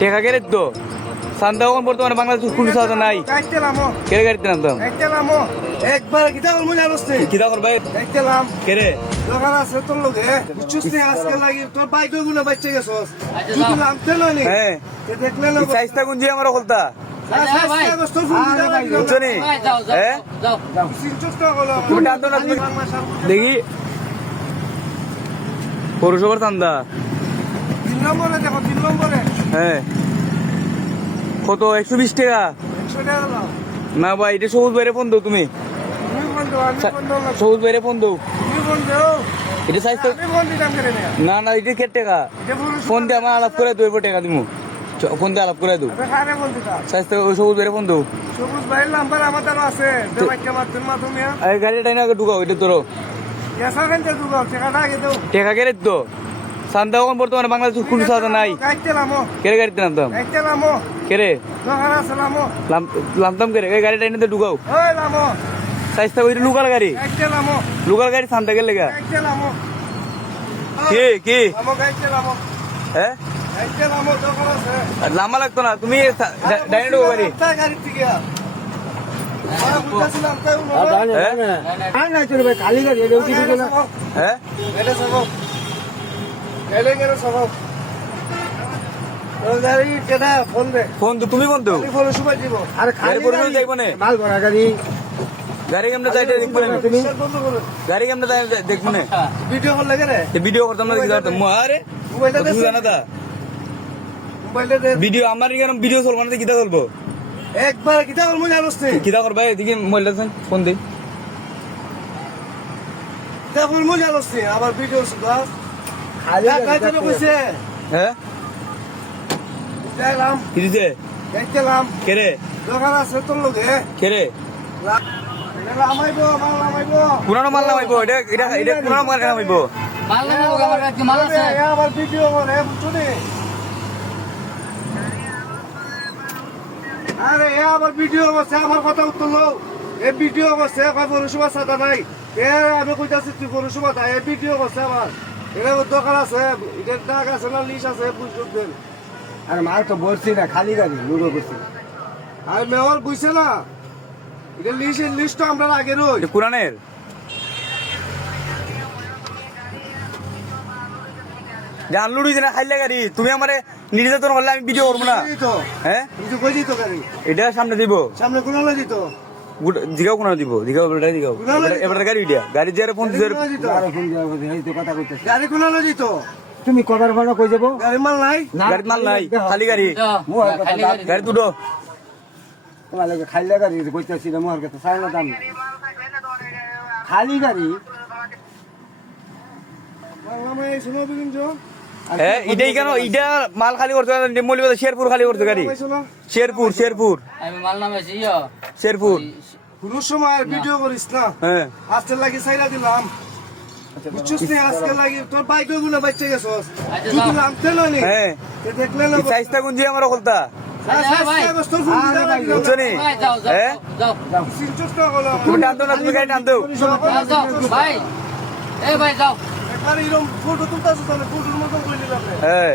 টেকা কেড়ে তো সান্দা এখন বর্তমানে বাংলাদেশ পুলিশ আছে নাই কেড়ে গাড়িতে নামতাম একবার কিতা করবো জানোস নি? কিতা করবে দেখলাম কেড়ে দোকান আছে তোর লগে বুঝছিস নি আজকে লাগি তোর বাইক গুলো বাচ্চা গেছস তুই তো নামতে লইলি হ্যাঁ দেখলে না সাইজটা কোন যে আমার হলতা বুঝছো নি হ্যাঁ তুমি টানতো না তুমি দেখি পৌরসভার চান্দা 3 নম্বরে দেখো 3 নম্বরে হ্যাঁ কত 120 টাকা 100 টাকা দাও না ভাই এটা সবুজ বাইরে ফোন দাও তুমি তুমি বন্ধ আমি বন্ধ না সবুজ বাইরে ফোন দাও তুমি বন্ধ এটা সাইজটা আমি বন্ধ দিতাম করে না না এটা কে টাকা ফোন দিয়ে আমার আলাপ করে দেবো টাকা দিমু ফোন দিয়ে আলাপ করে দেবো আরে খারে বন্ধ দিতাম সাইজটা সবুজ বাইরে ফোন দাও সবুজ ভাইয়ের নাম্বার আমাদের আছে দেবাইকে মারতেন মাধ্যমে এই গাড়িটা না ঢুকাও এটা ধরো কেসা কেনতে দুগো টাকাটা আগে দাও টাকা কেড়ে তো সান্দা এখন বর্তমানে বাংলাদেশ পুলিশ আছে নাই গাইতে লামো কেড়ে গাড়িতে নামতাম গাইতে লামো কেড়ে দোকান আছে লামো নামতাম কেড়ে এই গাড়িটা এনে ঢুকাও ওই লামো সাইজটা ওইটা লোকাল গাড়ি গাইতে লামো লোকাল গাড়ি সান্দা গেলে গা গাইতে লামো কি লামো গাইতে লামো হ্যাঁ গাইতে লামো দোকান আছে লাম্বা লাগতো না তুমি ডাইরেক্ট ঢুকো গাড়ি তা গাড়ি থেকে আমরা বুঝতেছিলাম তাই হ্যাঁ না চলবে খালি গাড়ি এটা উঠি দিবে না হ্যাঁ গেলে সব গেলে গেলে সব ও গাড়ি কেডা ফোন দে ফোন তো তুমি ফোন দাও আমি ফোন সুবাই দিব আরে গাড়ি পরিমাণ দেখবো না মাল ভরা গাড়ি গাড়ি কেমনে যাইতে দেখবো না তুমি বন্ধ করো গাড়ি কেমনে যাই দেখবো না ভিডিও কল লাগে রে ভিডিও করতাম না কি করতাম আরে মোবাইলটা দে তুমি জানা তা মোবাইলটা দে ভিডিও আমার এখানে ভিডিও চলবো না কিতা চলবো একবার কিতা করবো জানোস নি কিতা করবা এদিকে মোবাইলটা ফোন দে কিতা করবো জানোস নি আবার ভিডিও সুদা খালি গাইতে কইছে হ্যাঁ দেখলাম কি দিছে দেখলাম কেরে দোকান আছে তোর লগে কেরে লামাইবো মাল লামাইবো পুরানো মাল নামাইবো এটা পুরানো মাল নামাইবো আবার ভিডিও করে বুঝছো নি আরে এ আবার ভিডিও করছে আমার কথা উত্তর লো এ ভিডিও করছে পৌরসভা সাদা নাই এ আমি কইতাছি তুই পৌরসভা তাই এ ভিডিও করছে আমার এটা দোকান আছে এটার দাগ আছে না লিস আছে বুঝবেন আর মাল তো বলছি না খালি গাড়ি লুডো করছি আর মেয়র বুঝছে না এটা লিস্ট আমরা আগে রই এটা কোরআনের জানলু দিছে না খাইলে গাড়ি তুমি আমারে নির্যাতন করলে আমি ভিডিও করবো না হ্যাঁ তুমি তো কইছি তো গাড়ি এটা সামনে দিব সামনে কোন হলো দিত দিঘাও কোনো দিব দিঘাও এবারে দিঘাও এবারে গাড়ি দিয়া গাড়ি দিয়ে ফোন দিছে আরো ফোন দেওয়া কথা এই তো কথা কইতেছি গাড়ি কোন হলো দিত তুমি কবার ভাড়া কই যাবো গাড়ি মাল নাই গাড়ি মাল নাই খালি গাড়ি গাড়ি দুটো তোমার লাগে খাইলে গাড়ি কইতেছি না মোর কাছে চাই না দাম নাই। খালি গাড়ি বাংলামে শুনো বিকিন জো হ্যাঁ এটাই কেন এটা মাল খালি করতে মৌলিবাদ শেরপুর খালি করতে গাড়ি শেরপুর আমি মাল নামাইছি শেরপুর কোন সময় ভিডিও করিস না হ্যাঁ আজকে লাগি সাইরা দিলাম বুঝছিস নি আজকে লাগি তোর বাইক গুলো বাচ্চা গেছস তুই তো নামতে লইলি হ্যাঁ দেখলে না সাইজটা কোন যে আমার হলতা বুঝছো নি হ্যাঁ তুমি টানতো না তুমি গাড়ি টানতো ভাই এই ভাই যাও একবার এরকম ফটো তুলতেছো তাহলে ফটোর মতো করে নিলাম হ্যাঁ